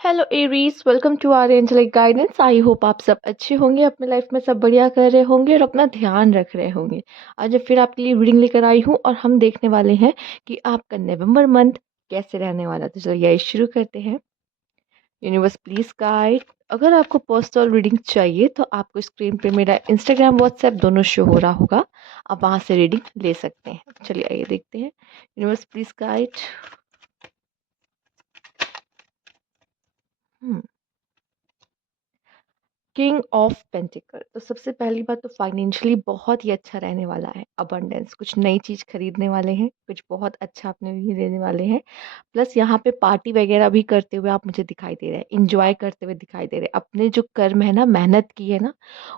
Hello Aries, welcome to our angelic guidance. I hope आप सब अच्छे होंगे, अपने लाइफ में सब बढ़िया कर रहे होंगे और अपना ध्यान रख रहे होंगे। आज फिर आपके लिए रीडिंग लेकर आई हूँ और हम देखने वाले हैं कि आपका नवंबर मंथ कैसे रहने वाला है। तो चलिए शुरू करते हैं। Universe please guide. अगर आपको पर्सनल रीडिंग चाहिए तो आपको स्क्रीन पे मेरा इंस्टाग्राम व्हाट्सएप दोनों शो हो रहा होगा, आप वहाँ से रीडिंग ले सकते हैं। चलिए आइए देखते हैं। Universe please guide. King of pentacle. तो सबसे पहली बात तो फाइनेंशियली बहुत ही अच्छा रहने वाला है। अबंडेंस, कुछ नई चीज खरीदने वाले हैं, कुछ बहुत अच्छा अपने लिए लेने वाले हैं। प्लस यहाँ पे पार्टी वगैरह भी करते हुए आप मुझे दिखाई दे रहे हैं, इंजॉय करते हुए दिखाई दे रहे हैं। अपने जो कर्म है ना, मेहनत की है ना,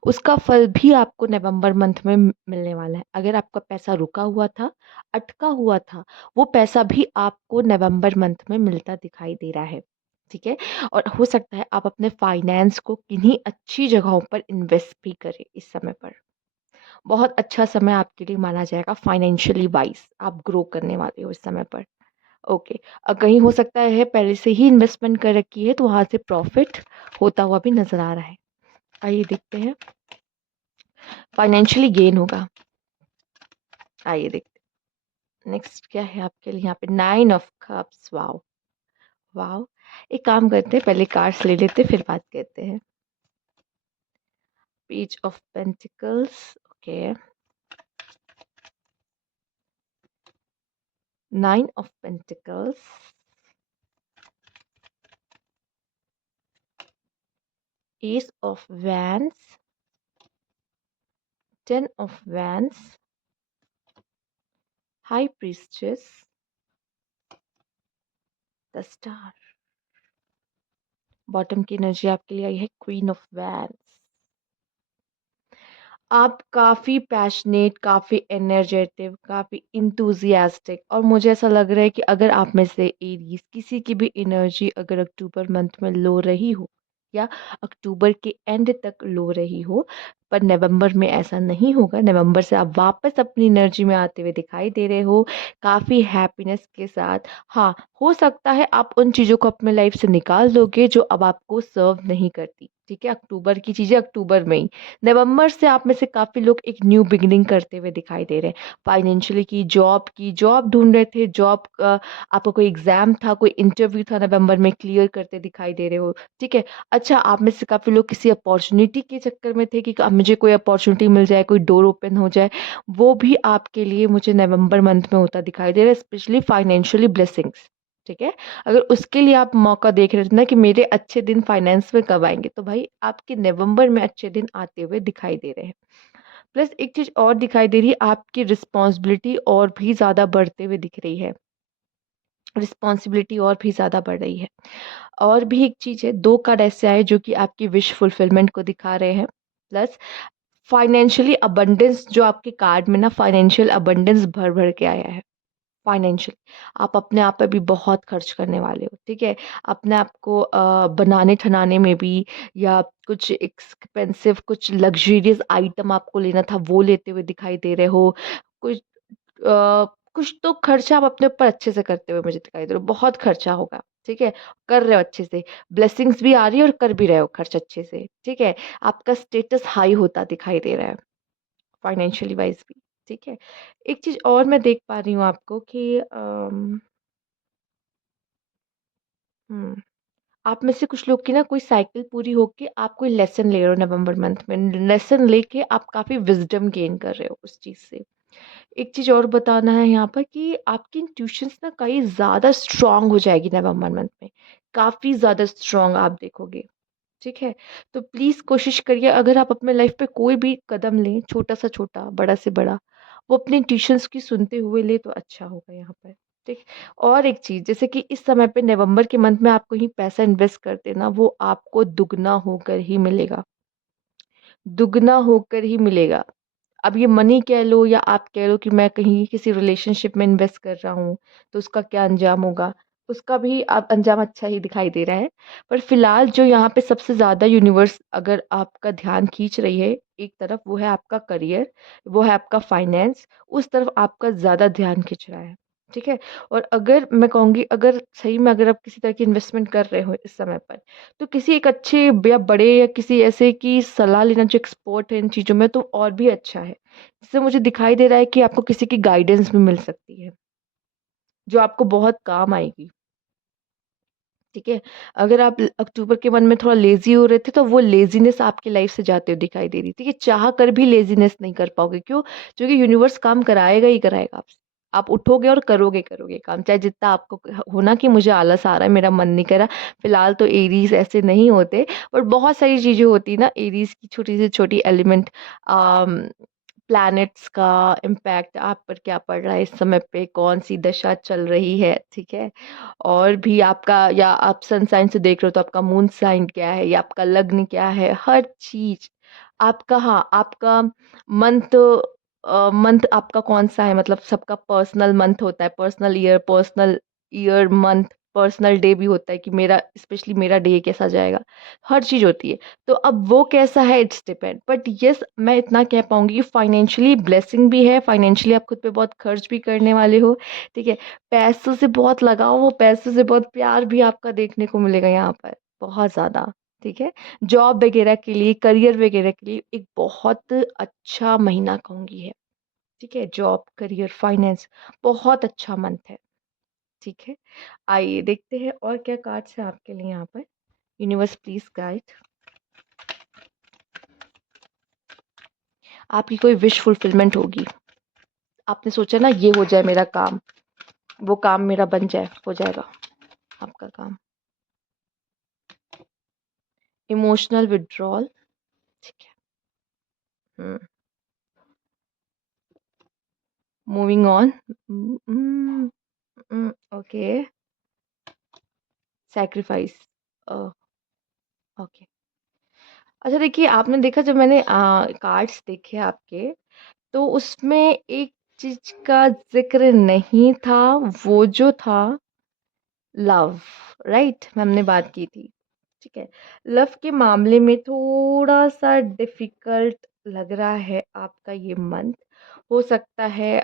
उसका फल भी आपको नवंबर मंथ में मिलने वाला है। अगर आपका पैसा रुका हुआ था, अटका हुआ था, वो पैसा भी आपको नवंबर मंथ में मिलता दिखाई दे रहा है। ठीक है। और हो सकता है आप अपने फाइनेंस को किन्हीं अच्छी जगहों पर इन्वेस्ट भी करें इस समय पर। बहुत अच्छा समय आपके लिए माना जाएगा फाइनेंशियली वाइज, आप ग्रो करने वाले हो इस समय पर। ओके। कहीं हो सकता है पहले से ही इन्वेस्टमेंट कर रखी है तो वहां से प्रॉफिट होता हुआ भी नजर आ रहा है। आइए देखते हैं। फाइनेंशियली गेन होगा। आइए देखते हैं नेक्स्ट क्या है आपके लिए। यहाँ पे 9 ऑफ कप्स। Wow wow. एक काम करते हैं, पहले कार्ड्स ले लेते हैं, फिर बात करते हैं। Page of Pentacles. Okay. 9 of Pentacles. Ace of Wands. 10 of Wands. High Priestess. The Star. Bottom की एनर्जी आपके लिए आई है क्वीन ऑफ वैंड्स। आप काफी पैशनेट, काफी एनर्जेटिक, काफी इंथुजियास्टिक, और मुझे ऐसा लग रहा है कि अगर आप में से एरीज किसी की भी एनर्जी अगर अक्टूबर मंथ में लो रही हो या अक्टूबर के एंड तक लो रही हो, पर नवंबर में ऐसा नहीं होगा। नवंबर से आप वापस अपनी एनर्जी में आते हुए दिखाई दे रहे हो, काफी हैप्पीनेस के साथ। हाँ, हो सकता है आप उन चीजों को अपने लाइफ से निकाल दोगे जो अब आपको सर्व नहीं करती। ठीक है, अक्टूबर की चीजें अक्टूबर में ही। नवंबर से आप में से काफी लोग एक न्यू बिगिनिंग करते हुए दिखाई दे रहे हैं। फाइनेंशियली की जॉब ढूंढ रहे थे, जॉब आपका कोई एग्जाम था, कोई इंटरव्यू था, नवंबर में क्लियर करते दिखाई दे रहे हो। ठीक है। अच्छा, आप में से काफी लोग किसी अपॉर्चुनिटी के चक्कर में थे कि अब मुझे कोई अपॉर्चुनिटी मिल जाए, कोई डोर ओपन हो जाए। वो भी आपके लिए मुझे नवंबर मंथ में होता दिखाई दे रहा है, स्पेशली फाइनेंशियली ब्लेसिंग्स। ठीक है। अगर उसके लिए आप मौका देख रहे थे ना कि मेरे अच्छे दिन फाइनेंस में कब आएंगे, तो भाई आपके नवंबर में अच्छे दिन आते हुए दिखाई दे रहे हैं। प्लस एक चीज और दिखाई दे रही है, आपकी रिस्पॉन्सिबिलिटी और भी ज्यादा बढ़ते हुए दिख रही है। रिस्पॉन्सिबिलिटी और भी ज्यादा बढ़ रही है। और भी एक चीज है, 2 कार्ड ऐसे आए जो कि आपकी विश फुलफिलमेंट को दिखा रहे हैं। प्लस फाइनेंशियली अबंडेंस, जो आपके कार्ड में ना फाइनेंशियल अबंडेंस भर भर के आया है। फाइनेंशियल, आप अपने आप पे भी बहुत खर्च करने वाले हो। ठीक है। अपने आप को बनाने ठनाने में भी, या कुछ एक्सपेंसिव, कुछ लग्जरियस आइटम आपको लेना था, वो लेते हुए दिखाई दे रहे हो। कुछ कुछ तो खर्चा आप अपने ऊपर अच्छे से करते हुए मुझे दिखाई दे रहे हो, बहुत खर्चा होगा। ठीक है। कर रहे हो अच्छे से, ब्लेसिंग्स भी आ रही है और कर भी रहे हो खर्च अच्छे से। ठीक है। आपका स्टेटस हाई होता दिखाई दे रहा है, फाइनेंशियली वाइज भी। ठीक है। एक चीज और मैं देख पा रही हूँ आपको कि हम्म, आप में से कुछ लोग की ना कोई साइकिल पूरी होके आप कोई लेसन ले रहे हो नवंबर मंथ में। लेसन लेके आप काफी विजडम गेन कर रहे हो उस चीज से। एक चीज और बताना है यहाँ पर कि आपकी इंट्यूशंस ना कई ज्यादा स्ट्रांग हो जाएगी नवंबर मंथ में, काफी ज्यादा स्ट्रांग आप देखोगे। ठीक है। तो प्लीज कोशिश करिए, अगर आप अपने लाइफ पे कोई भी कदम लें, छोटा सा छोटा, बड़ा से बड़ा, वो अपने ट्यूशंस की सुनते हुए ले तो अच्छा होगा यहाँ पर। ठीक। और एक चीज, जैसे कि इस समय पे नवंबर के मंथ में आप कहीं पैसा इन्वेस्ट करते ना, वो आपको दुगना होकर ही मिलेगा, दुगना होकर ही मिलेगा। अब ये मनी कह लो या आप कह लो कि मैं कहीं किसी रिलेशनशिप में इन्वेस्ट कर रहा हूँ, तो उसका क्या अंजाम होगा, उसका भी आप अंजाम अच्छा ही दिखाई दे रहा है। पर फिलहाल जो यहाँ पे सबसे ज्यादा यूनिवर्स अगर आपका ध्यान खींच रही है एक तरफ, वो है आपका करियर, वो है आपका फाइनेंस, उस तरफ आपका ज्यादा ध्यान खींच रहा है। ठीक है? और अगर मैं कहूँगी अगर सही में अगर आप किसी तरह की इन्वेस्टमेंट कर रहे हो इस समय पर, तो किसी एक अच्छे या बड़े या किसी ऐसे की सलाह लेना जो एक्सपर्ट है इन चीज़ों में तो और भी अच्छा है। इससे मुझे दिखाई दे रहा है कि आपको किसी की गाइडेंस भी मिल सकती है, जो आपको बहुत काम आएगी। ठीक है? अगर आप अक्टूबर के मन में थोड़ा लेज़ी हो रहे थे, तो वो लेज़ीनेस आपकी लाइफ़ से जाते हुए दिखाई दे रही थी कि चाह कर भी लेज़ीनेस नहीं कर पाओगे। क्यों? क्योंकि यूनिवर्स काम कराएगा ही कराएगा आपसे। आप उठोगे और करोगे काम, चाहे जितना आपको हो ना कि मुझे आलस आ रहा है, मेरा मन नहीं कर रहा। फिलहाल तो एरीज़ ऐसे नहीं होते, पर बहुत सारी चीज़ें होती हैं ना एरीज़ की छोटी से छोटी एलिमेंट अम प्लैनेट्स का इम्पैक्ट आप पर क्या पड़ रहा है इस समय पे, कौन-सी दशा चल रही है, ठीक है? और भी आपका या आप सन साइन से देख रहे हो तो आपका मून साइन क्या है या आपका लग्न क्या है, हर चीज़ आपका हाँ, आपका मंथ मंथ आपका कौन-सा है मतलब सबका पर्सनल मंथ होता है, personal year, month, personal day भी होता है कि मेरा स्पेशली मेरा डे कैसा जाएगा, हर चीज़ होती है। तो अब वो कैसा है इट्स डिपेंड बट येस मैं इतना कह पाऊँगी कि फाइनेंशियली ब्लेसिंग भी है, फाइनेंशियली आप खुद पे बहुत खर्च भी करने वाले हो, ठीक है? पैसों से बहुत लगाव हो, पैसों से बहुत प्यार भी आपका देखने को मिलेगा यहाँ पर, बहुत ज़्यादा, ठीक है? जॉब वगैरह के लिए, करियर वगैरह के लिए एक बहुत अच्छा महीना कहूँगी है, ठीक है? जॉब, करियर, फाइनेंस बहुत अच्छा मंथ है, ठीक है? आइए देखते हैं और क्या कार्ड्स हैं आपके लिए यहाँ पर। Universe please guide. आपकी कोई विश फुलफिलमेंट होगी। आपने सोचा ना ये हो जाए मेरा काम, वो काम मेरा बन जाए, हो जाएगा आपका काम। इमोशनल विथड्रॉल, ठीक है। Hmm, moving on. Okay, sacrifice okay. अच्छा देखिए आपने देखा जब मैंने कार्ड्स देखे आपके, तो उसमें एक चीज़ का ज़िक्र नहीं था, वो जो था लव, राइट? हमने बात की थी, ठीक है। लव के मामले में थोड़ा-सा डिफ़िकल्ट लग रहा है आपका ये मंथ। हो सकता है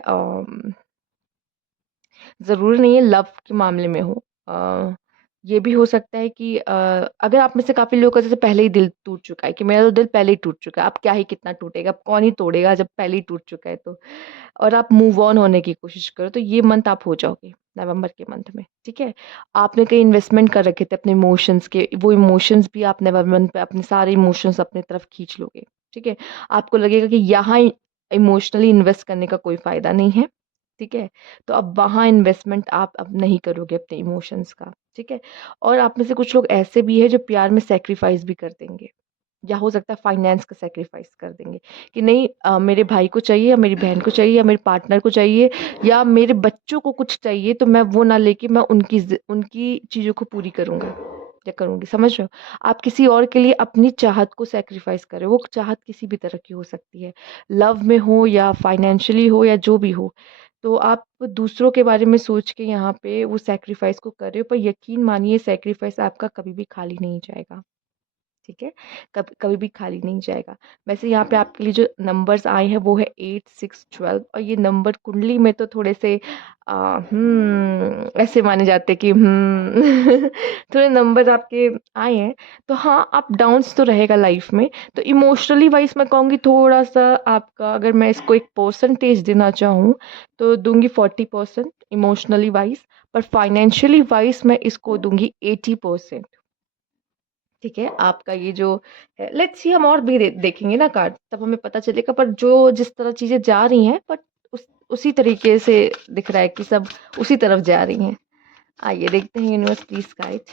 ज़रूरी नहीं है लव के मामले में हो। ये भी हो सकता है कि अगर आप में से काफ़ी लोगों का जैसे पहले ही दिल टूट चुका है कि मेरा तो दिल पहले ही टूट चुका है, अब क्या ही कितना टूटेगा, अब कौन ही तोड़ेगा जब पहले ही टूट चुका है तो। और आप मूव ऑन होने की कोशिश करो, तो ये मंथ आप हो जाओगे, नवंबर के मंथ में, ठीक है? आपने कहीं इन्वेस्टमेंट कर रखे थे अपने इमोशंस के, वो इमोशंस भी आप नवंबर मंथ पे अपने सारे इमोशंस अपनी तरफ खींच लोगे, ठीक है? आपको लगेगा कि यहाँ इमोशनली इन्वेस्ट करने का कोई फ़ायदा नहीं है, ठीक है? तो अब वहाँ इन्वेस्टमेंट आप अब नहीं करोगे अपने इमोशंस का, ठीक है? और आप में से कुछ लोग ऐसे भी हैं जो प्यार में सैक्रिफाइस भी कर देंगे या हो सकता है फाइनेंस का सैक्रिफाइस कर देंगे कि नहीं मेरे भाई को चाहिए या मेरी बहन को चाहिए या मेरे पार्टनर को चाहिए या मेरे बच्चों को कुछ चाहिए तो मैं वो ना लेके मैं उनकी चीज़ों को पूरी करूँगा या करूँगी, समझ रहे हो? आप किसी और के लिए अपनी चाहत को सैक्रिफाइस कर रहे हो, वो चाहत किसी भी तरह की हो सकती है, लव में हो या फाइनेंशियली हो या जो भी हो। तो आप दूसरों के बारे में सोच के यहाँ पे वो सैक्रिफाइस को कर रहे हो, पर यकीन मानिए सैक्रिफाइस आपका कभी भी खाली नहीं जाएगा। ठीक है? कभी भी खाली नहीं जाएगा। वैसे यहाँ पे आपके लिए जो नंबर्स आए हैं वो है 8, 6, 12 और ये नंबर कुंडली में तो थोड़े से ऐसे माने जाते हैं कि थोड़े नंबर आपके आए हैं। तो हाँ, अप डाउन्स तो रहेगा लाइफ में। तो इमोशनली वाइज़ मैं कहूँगी थोड़ा-सा आपका अगर मैं इसको एक परसेंटेज देना चाहूँ तो दूँगी 40% इमोशनली वाइज़ पर फाइनेंशियली वाइज़ मैं इसको दूँगी 80%। ठीक है, आपका ये जो है लेट्स सी हम और भी देखेंगे ना कार्ड तब हमें पता चलेगा पर जो जिस तरह चीज़ें जा रही हैं बट उसी तरीके से दिख रहा है कि सब उसी तरफ जा रही हैं। आइए देखते हैं यूनिवर्स प्लीज गाइड।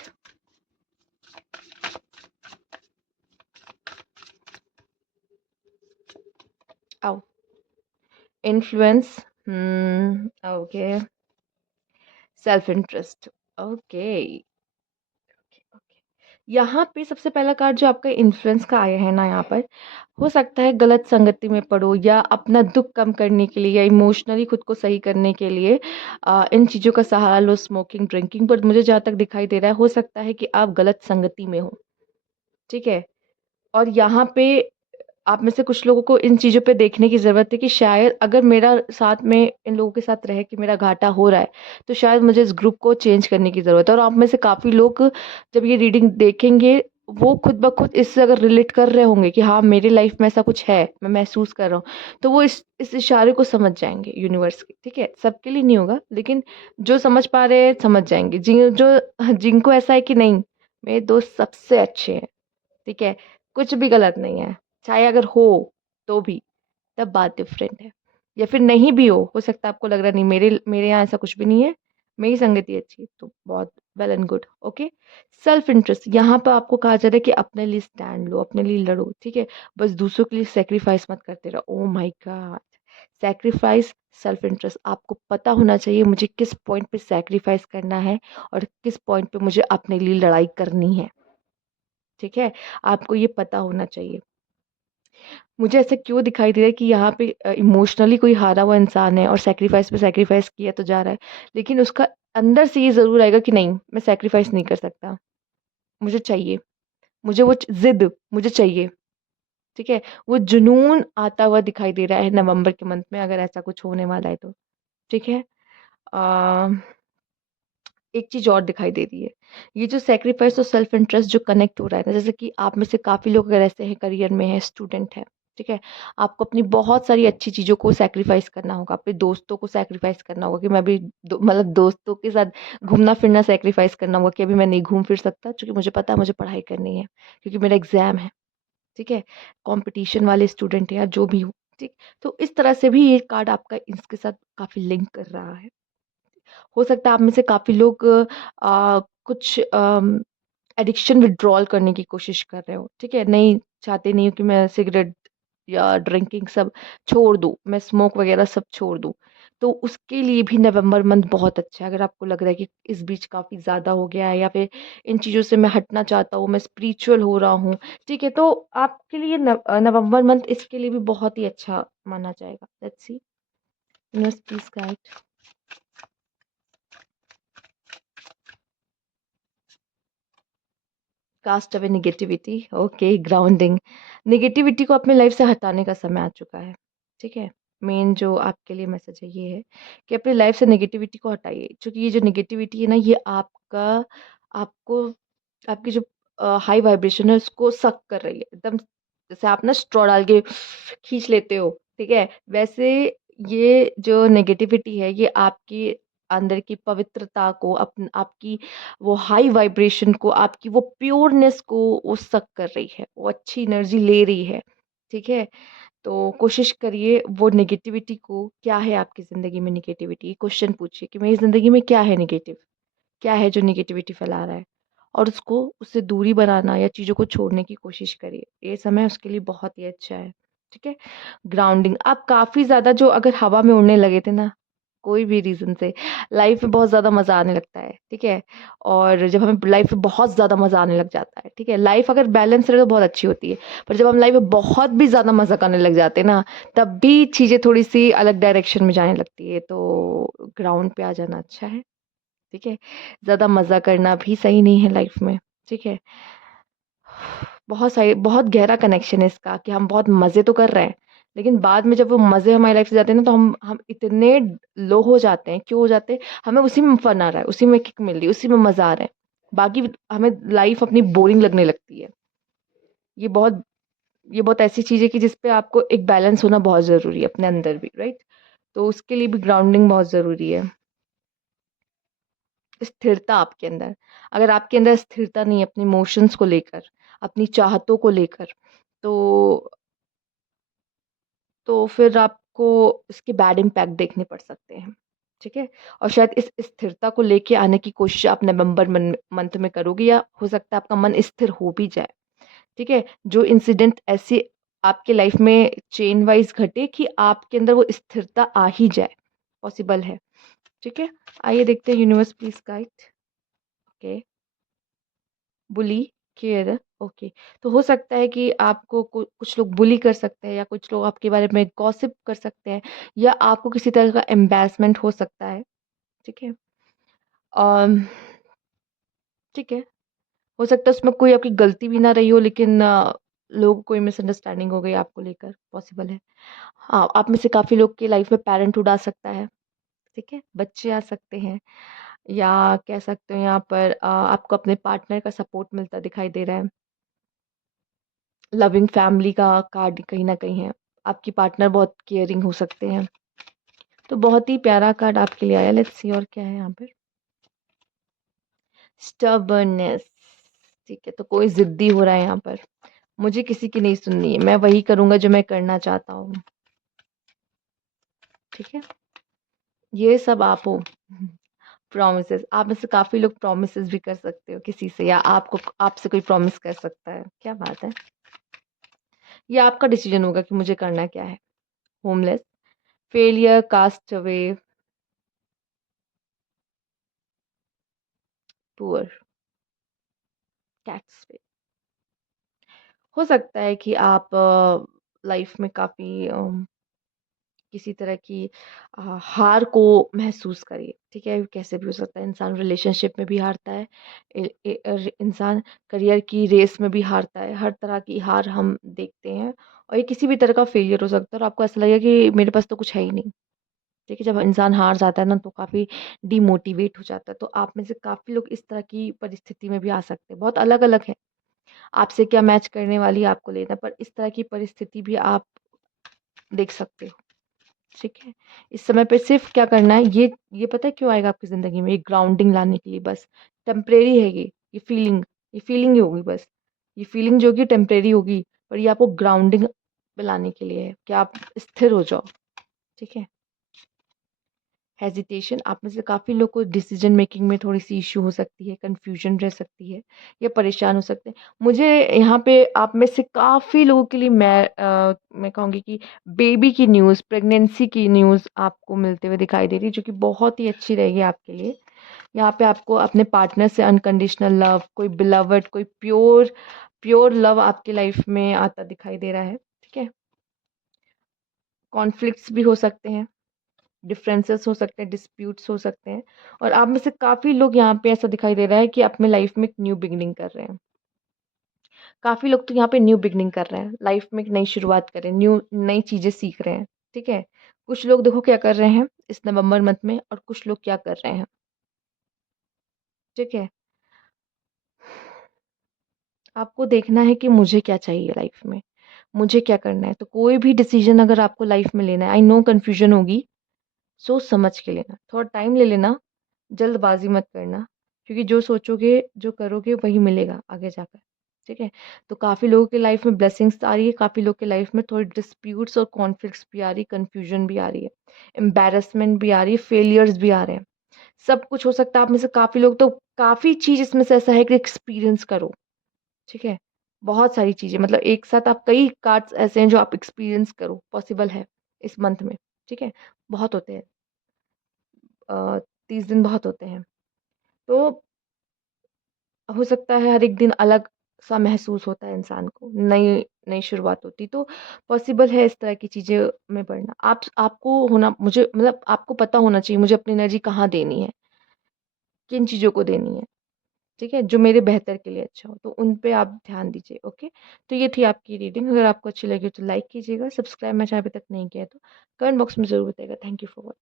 आओ influence okay self interest okay यहाँ पे सबसे पहला कार्ड जो आपका इन्फ्लुएंस का आया है ना यहाँ पर हो सकता है गलत संगति में पड़ो या अपना दुख कम करने के लिए या इमोशनली खुद को सही करने के लिए इन चीज़ों का सहारा लो स्मोकिंग ड्रिंकिंग पर मुझे जहाँ तक दिखाई दे रहा है हो सकता है कि आप गलत संगति में हो ठीक है और यहाँ पे आप में से कुछ लोगों को इन चीज़ों पे देखने की ज़रूरत है कि शायद अगर मेरा साथ में इन लोगों के साथ रह के मेरा घाटा हो रहा है, तो शायद मुझे इस ग्रुप को चेंज करने की ज़रूरत है। और आप में से काफ़ी लोग जब ये रीडिंग देखेंगे, वो खुद ब खुद इससे अगर रिलेट कर रहे होंगे कि हाँ, मेरी लाइफ में ऐसा कुछ है, मैं महसूस कर रहा हूँ, तो वो इस इशारे को समझ जाएँगे यूनिवर्स के, ठीक है? सबके लिए नहीं होगा, लेकिन जो समझ पा रहे हैं, समझ जाएँगे। जिनको ऐसा है कि नहीं, मेरे दोस्त सबसे अच्छे हैं, ठीक है? कुछ भी गलत नहीं है। चाहे अगर हो तो भी, तब बात डिफरेंट है। या फिर नहीं भी हो सकता है आपको लग रहा नहीं मेरे मेरे यहाँ ऐसा कुछ भी नहीं है, मेरी संगति अच्छी है, तो बहुत well and good, okay. Self interest, यहाँ पर आपको कहा जा रहा है कि अपने लिए स्टैंड लो, अपने लिए लड़ो, ठीक है। बस दूसरों के लिए सेक्रीफाइस मत करते रहो। Oh my God, sacrifice, self interest, आपको पता होना चाहिए मुझे किस पॉइंट पे सेक्रीफाइस करना है और किस पॉइंट पे मुझे अपने लिए लड़ाई करनी है, ठीक है। आपको ये पता होना चाहिए। मुझे ऐसा क्यों दिखाई दे रहा है कि यहाँ पे इमोशनली कोई हारा हुआ इंसान है और सैक्रिफाइस पे सैक्रिफाइस किया तो जा रहा है, लेकिन उसका अंदर से ये ज़रूर आएगा कि नहीं, मैं सैक्रिफाइस नहीं कर सकता, मुझे चाहिए, मुझे वो ज़िद मुझे चाहिए, ठीक है? वो जुनून आता हुआ दिखाई दे रहा है नवंबर के मंथ में, अगर ऐसा कुछ होने वाला है तो, ठीक है? अ एक चीज़ और दिखाई दे रही है। ये जो सैक्रिफाइस और सेल्फ इंटरेस्ट जो कनेक्ट हो रहा है ना, जैसे कि आप में से काफ़ी लोग अगर ऐसे हैं, करियर में हैं, स्टूडेंट हैं, ठीक है? आपको अपनी बहुत सारी अच्छी चीज़ों को सैक्रिफाइस करना होगा, अपने दोस्तों को सैक्रिफाइस करना होगा कि मैं अभी मतलब दोस्तों के साथ घूमना-फिरना सैक्रिफाइस करना होगा कि अभी मैं नहीं घूम फिर सकता, क्योंकि मुझे पता है मुझे पढ़ाई करनी है, क्योंकि मेरा एग्ज़ाम है, ठीक है? कॉम्पिटिशन वाले स्टूडेंट हैं या जो भी हो, ठीक? तो इस तरह से भी ये कार्ड आपका इसके साथ काफ़ी लिंक कर रहा है। हो सकता है आप में से काफ़ी लोग कुछ एडिक्शन विथड्रॉल करने की कोशिश कर रहे हो, ठीक है? नहीं चाहते नहीं हो कि मैं सिगरेट या ड्रिंकिंग सब छोड़ दूँ, मैं स्मोक वगैरह सब छोड़ दूँ। तो उसके लिए भी नवंबर मंथ बहुत अच्छा है। अगर आपको लग रहा है कि इस बीच काफ़ी ज़्यादा हो गया है या फिर इन चीज़ों से मैं हटना चाहता हूँ, मैं स्पिरिचुअल हो रहा हूँ, ठीक है? तो आपके लिए नवंबर मंथ इसके लिए भी बहुत ही अच्छा माना जाएगा। Let's see, universe please guide. Cast away negativity, okay, grounding. Negativity को अपने लाइफ से हटाने का समय आ चुका है, ठीक है। मेन जो आपके लिए मैसेज है ये है कि अपनी लाइफ से नेगेटिविटी को हटाइए, क्योंकि ये जो नेगेटिविटी है ना, ये आपका आपको आपकी जो हाई वाइब्रेशन है उसको सक कर रही है एकदम। जैसे आप ना स्ट्रॉ डाल के खींच लेते हो, ठीक है, वैसे ये जो नेगेटिविटी है ये आपकी अंदर की पवित्रता को, आपकी वो हाई वाइब्रेशन को, आपकी वो प्योरनेस को वो सक कर रही है, वो अच्छी एनर्जी ले रही है, ठीक है। तो कोशिश करिए वो नेगेटिविटी को, क्या है आपकी ज़िंदगी में नेगेटिविटी, क्वेश्चन पूछिए कि मेरी ज़िंदगी में क्या है नेगेटिव, क्या है जो नेगेटिविटी फैला रहा है, और उसको उससे दूरी बनाना या चीज़ों को छोड़ने की कोशिश करिए। ये समय उसके लिए बहुत ही अच्छा है, ठीक है। ग्राउंडिंग, आप काफ़ी ज़्यादा जो अगर हवा में उड़ने लगे थे ना, कोई भी रीज़न से, लाइफ में बहुत ज़्यादा मज़ा आने लगता है, ठीक है। और जब हमें लाइफ में बहुत ज़्यादा मज़ा आने लग जाता है, ठीक है, लाइफ अगर बैलेंस रहे तो बहुत अच्छी होती है, पर जब हम लाइफ में बहुत भी ज़्यादा मज़ा करने लग जाते हैं ना, तब भी चीज़ें थोड़ी सी अलग डायरेक्शन में जाने लगती है। तो ग्राउंड पे आ जाना अच्छा है, ठीक है? ज़्यादा मज़ा करना भी सही नहीं है लाइफ में, ठीक है? बहुत गहरा कनेक्शन है इसका कि हम बहुत मज़े तो कर रहे हैं, लेकिन बाद में जब वो मज़े हमारी लाइफ से जाते हैं ना, तो हम इतने लो हो जाते हैं, क्यों हो जाते हैं? हमें उसी में फन आ रहा है, उसी में किक मिल रही है, उसी में मज़ा आ रहा है। बाकी हमें लाइफ अपनी बोरिंग लगने लगती है। ये बहुत ये बहुत ऐसी चीज़ है कि जिस पे आपको एक बैलेंस होना बहुत ज़रूरी है अपने अंदर भी, राइट? तो उसके लिए भी ग्राउंडिंग बहुत ज़रूरी है। स्थिरता आपके अंदर, अगर आपके अंदर स्थिरता नहीं है अपने इमोशंस को लेकर, अपनी चाहतों को लेकर, तो फिर आपको इसके बैड इम्पैक्ट देखने पड़ सकते हैं, ठीक है। और शायद इस स्थिरता को लेके आने की कोशिश आप नवंबर मंथ में करोगे, या हो सकता है आपका मन स्थिर हो भी जाए, ठीक है। जो इंसिडेंट ऐसे आपके लाइफ में चेन वाइज घटे कि आपके अंदर वो स्थिरता आ ही जाए, पॉसिबल है, ठीक है। आइए देखते हैं, universe please guide. Okay, bully, care, okay. तो हो सकता है कि आपको कुछ लोग बुली कर सकते हैं, या कुछ लोग आपके बारे में गॉसिप कर सकते हैं, या आपको किसी तरह का एम्बैरेसमेंट हो सकता है, ठीक है। अम, ठीक है, हो सकता है उसमें कोई आपकी गलती भी ना रही हो, लेकिन लोगों को कोई मिसअंडरस्टैंडिंग हो गई आपको लेकर, पॉसिबल है। हाँ, आप में से काफ़ी लोग की लाइफ में पैरेंटहुड आ सकता है, ठीक है? बच्चे आ सकते हैं, या कह सकते हो यहाँ पर आपको अपने पार्टनर का सपोर्ट मिलता दिखाई दे रहा है। लविंग फैमिली का कार्ड कहीं न कहीं है। आपकी पार्टनर बहुत केयरिंग हो सकते हैं। तो बहुत ही प्यारा कार्ड आपके लिए आया। लेट्स सी और क्या है यहाँ पर। स्टबर्ननेस, ठीक है, तो कोई ज़िद्दी हो रहा है यहाँ पर। मुझे किसी की नहीं सुननी है, मैं वही करूँगा जो मैं करना चाहता हूँ, ठीक है? ये सब आप हो। प्रॉमिसेस, आप में से काफ़ी लोग प्रॉमिसेस भी कर सकते हो किसी से, या आपको आपसे कोई प्रॉमिस कर सकता है। क्या बात है! ये आपका डिसीजन होगा कि मुझे करना क्या है। Homeless, failure, cast away, poor, tax pay. हो सकता है कि आप लाइफ में काफ़ी किसी तरह की हार को महसूस करिए, ठीक है? कैसे भी हो सकता है, इंसान रिलेशनशिप में भी हारता है, इंसान करियर की रेस में भी हारता है, हर तरह की हार हम देखते हैं, और ये किसी भी तरह का फेलियर हो सकता है, और आपको ऐसा लगेगा कि मेरे पास तो कुछ है ही नहीं, ठीक है? जब इंसान हार जाता है ना, तो काफ़ी डिमोटिवेट हो जाता है। तो आप में से काफ़ी लोग इस तरह की परिस्थिति में भी आ सकते हैं, बहुत अलग-अलग है, आपसे क्या मैच करने वाली आपको लेना है, पर इस तरह की परिस्थिति भी आप देख सकते हो। ठीक है? इस समय पे सिर्फ़ क्या करना है, ये पता है क्यों आएगा आपकी ज़िंदगी में? ये ग्राउंडिंग लाने के लिए बस। टेम्परेरी है ये फीलिंग ही होगी बस। ये फीलिंग जो होगी टेम्परेरी होगी, पर ये आपको ग्राउंडिंग पे लाने के लिए है कि आप स्थिर हो जाओ, ठीक है? हेजिटेशन, आप में से काफ़ी लोग को डिसीजन मेकिंग में थोड़ी-सी इश्यू हो सकती है, कन्फ्यूजन रह सकती है, या परेशान हो सकते हैं। मुझे यहाँ पे आप में से काफ़ी लोगों के लिए मैं कहूँगी कि बेबी की न्यूज़, प्रेगनेंसी की न्यूज़ आपको मिलते हुए दिखाई दे रही है, जो कि बहुत ही अच्छी रहेगी आपके लिए। यहाँ पे आपको अपने पार्टनर से अनकंडीशनल लव, कोई बिलवड, कोई प्योर प्योर लव आपकी लाइफ में आता दिखाई दे रहा है, ठीक है? कॉन्फ्लिक्ट्स भी हो सकते हैं। डिफरेंसेस हो सकते हैं, डिस्प्यूट्स हो सकते हैं, और आप में से काफ़ी लोग यहाँ पे ऐसा दिखाई दे रहा है कि अपने लाइफ में एक न्यू बिगिनिंग कर रहे हैं। काफ़ी लोग तो यहाँ पे न्यू बिगिनिंग कर रहे हैं, लाइफ में एक नई शुरुआत कर रहे हैं, नई चीज़ें सीख रहे हैं, ठीक है? कुछ लोग देखो क्या कर रहे हैं इस नवंबर मंथ में, और कुछ लोग क्या कर रहे हैं, ठीक है? आपको देखना है कि मुझे क्या चाहिए लाइफ में, मुझे क्या करना है। तो कोई भी डिसीजन अगर आपको लाइफ में लेना है, आई नो कन्फ्यूजन होगी, सोच समझ के लेना, थोड़ा टाइम ले लेना, जल्दबाजी मत करना, क्योंकि जो सोचोगे, जो करोगे वही मिलेगा आगे जाकर, ठीक है? तो काफ़ी लोगों की लाइफ में ब्लेसिंग्स आ रही है, काफ़ी लोगों की लाइफ में थोड़ी डिस्प्यूट्स और कॉन्फ्लिक्ट्स भी आ रही है, कन्फ्यूजन भी आ रही है, एम्बैरेसमेंट भी आ रही है, फेलियर्स भी आ रहे हैं। सब कुछ हो सकता है। आप में से काफ़ी लोग तो काफ़ी चीज़ इसमें से ऐसा है कि एक्सपीरियंस करो, ठीक है? बहुत सारी चीज़ें, मतलब एक साथ आप कई कार्ड्स ऐसे हैं जो आप एक्सपीरियंस करो, पॉसिबल है इस मंथ में, ठीक है? बहुत होते हैं, 30 दिन बहुत होते हैं। तो हो सकता है हर एक दिन अलग सा महसूस होता है इंसान को, नई नई शुरुआत होती, तो पॉसिबल है इस तरह की चीज़ें में बढ़ना। आपको होना, मुझे मतलब आपको पता होना चाहिए मुझे अपनी एनर्जी कहाँ देनी है, किन चीज़ों को देनी है, ठीक है? जो मेरे बेहतर के लिए अच्छा हो, तो उन पे आप ध्यान दीजिए, ओके? तो ये थी आपकी रीडिंग, अगर आपको अच्छी लगी तो लाइक कीजिएगा, सब्सक्राइब मेरा चैनल अभी तक नहीं किया है तो कमेंट बॉक्स में ज़रूर बताइएगा। Thank you for watching.